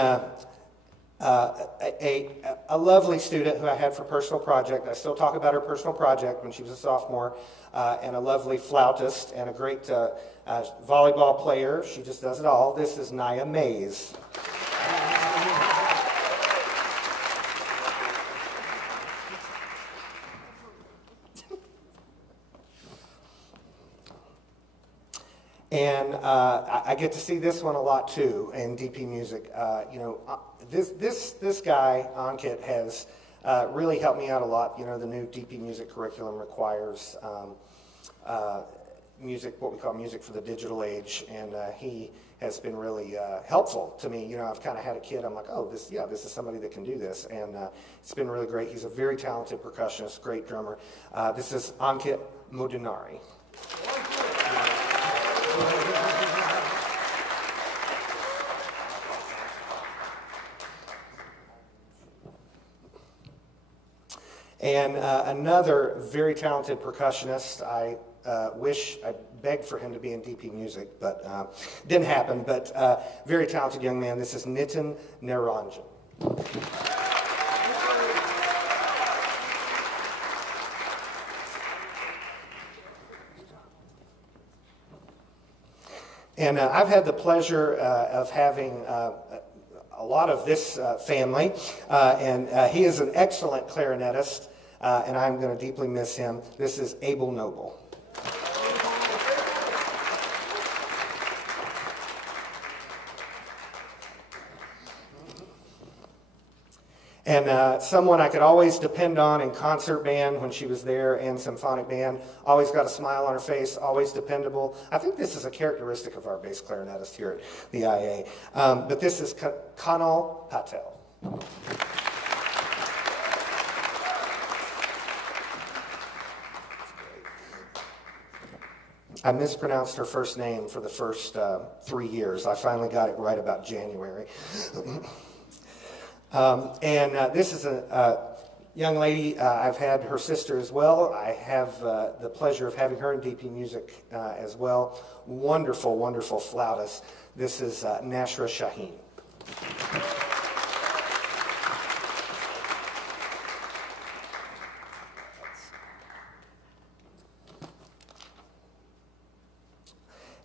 a lovely student who I had for personal project. I still talk about her personal project when she was a sophomore, and a lovely flautist and a great volleyball player. She just does it all. This is Naya Mays. And I get to see this one a lot too in DP Music. This guy, Ankit, has really helped me out a lot. You know, the new DP Music curriculum requires music, what we call music for the digital age, and he has been really helpful to me. You know, I've kind of had a kid, I'm like, oh, this is somebody that can do this, and it's been really great. He's a very talented percussionist, great drummer. This is Ankit Mudinari. And another very talented percussionist. I begged for him to be in DP Music, but didn't happen. But very talented young man. This is Nitin Niranjan. And I've had the pleasure of having a lot of this family, and he is an excellent clarinetist, and I'm going to deeply miss him. This is Abel Noble. And someone I could always depend on in concert band when she was there and symphonic band. Always got a smile on her face, always dependable. I think this is a characteristic of our bass clarinetist here at the IA. But this is Kanal Patel. I mispronounced her first name for the first 3 years. I finally got it right about January. This is a young lady. I've had her sister as well. I have the pleasure of having her in DP Music as well. Wonderful, wonderful flautist. This is Nashra Shaheen.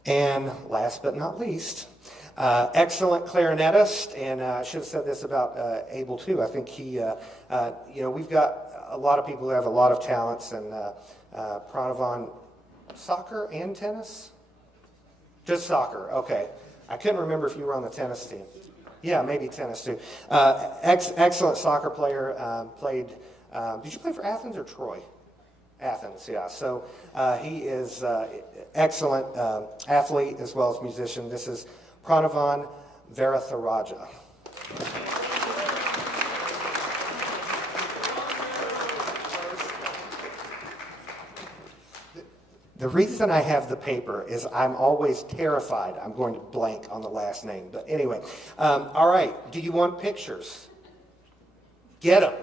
And last but not least, excellent clarinetist, and I should have said this about Abel too. I think he, we've got a lot of people who have a lot of talents, and Pranavan, soccer and tennis? Just soccer, okay. I couldn't remember if you were on the tennis team. Yeah, maybe tennis too. Excellent soccer player, played, did you play for Athens or Troy? Athens, yeah. So he is excellent athlete as well as musician. This is Pranavan Varatharaja. The reason I have the paper is I'm always terrified I'm going to blank on the last name. But anyway, all right, do you want pictures? Get them.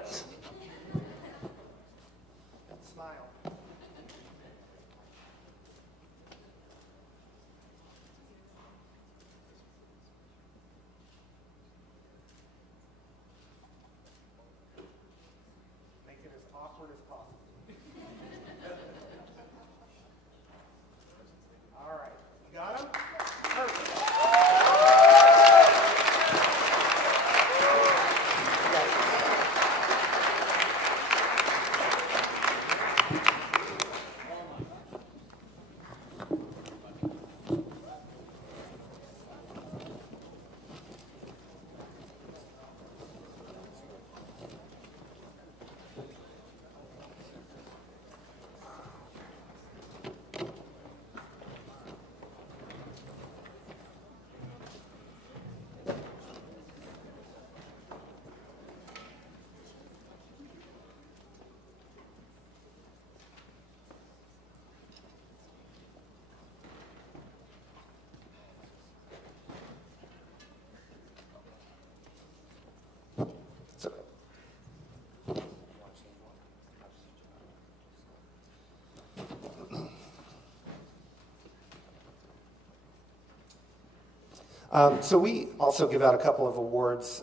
So we also give out a couple of awards.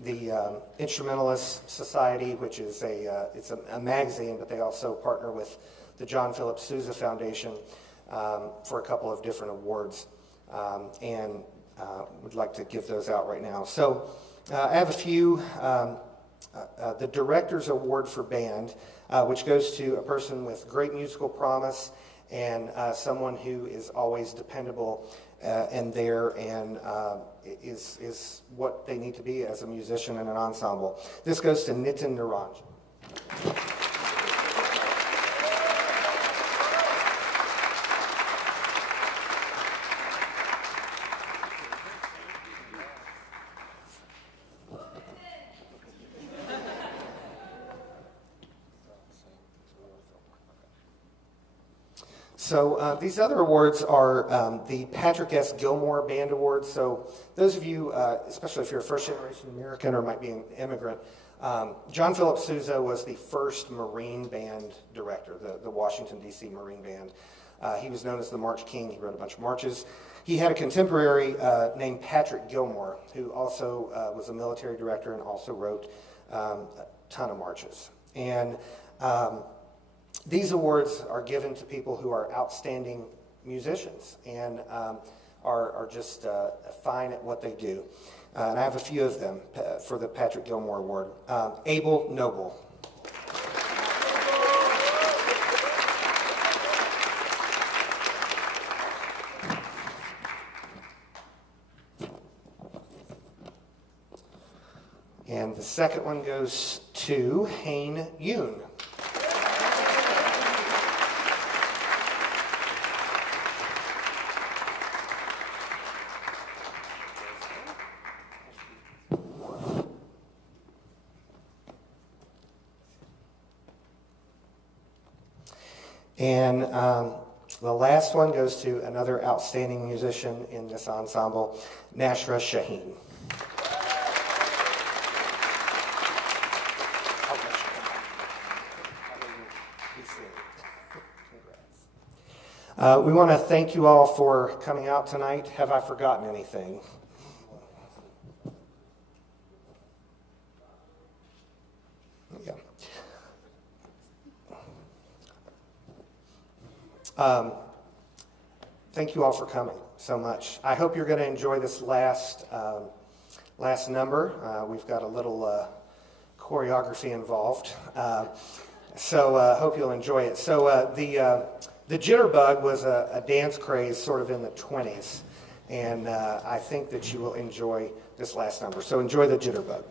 The Instrumentalist Society, which is it's a magazine, but they also partner with the John Philip Sousa Foundation for a couple of different awards, and would like to give those out right now. So I have a few. The Director's Award for Band, which goes to a person with great musical promise and someone who is always dependable and there and is what they need to be as a musician in an ensemble. This goes to Nitin Naranj. So these other awards are the Patrick S. Gilmore Band Awards. So those of you, especially if you're a first-generation American or might be an immigrant, John Philip Sousa was the first Marine Band director, the Washington, D.C. Marine Band. He was known as the March King. He wrote a bunch of marches. He had a contemporary named Patrick Gilmore, who also was a military director and also wrote a ton of marches. And these awards are given to people who are outstanding musicians and are just fine at what they do. And I have a few of them for the Patrick Gilmore Award. Abel Noble. And the second one goes to Hain Yoon. And the last one goes to another outstanding musician in this ensemble, Nashra Shaheen. We want to thank you all for coming out tonight. Have I forgotten anything? Yeah. Thank you all for coming so much. I hope you're going to enjoy this last number. We've got a little choreography involved, so hope you'll enjoy it. So the Jitterbug was a dance craze sort of in the 20s, and I think that you will enjoy this last number. So enjoy the Jitterbug.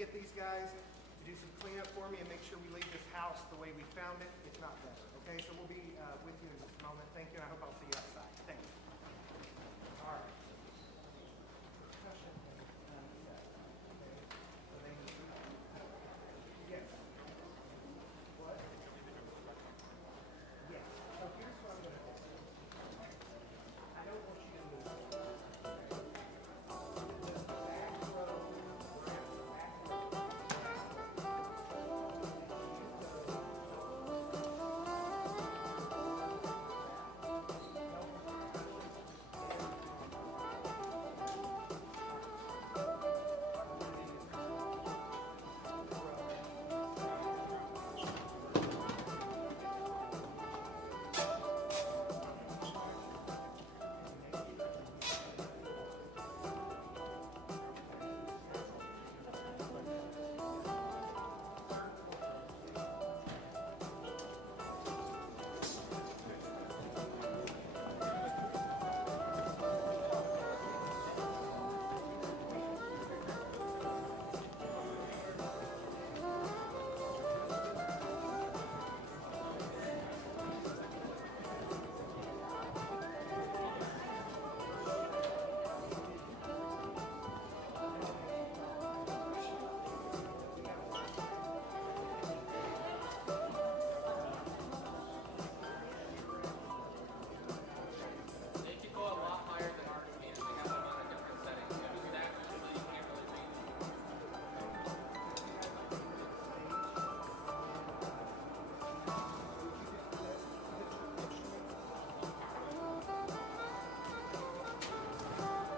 get these guys to do some cleanup for me and make sure we leave this house the way we found it, if not better. Okay, so we'll be with you in just a moment. Thank you, and I hope I'll see you.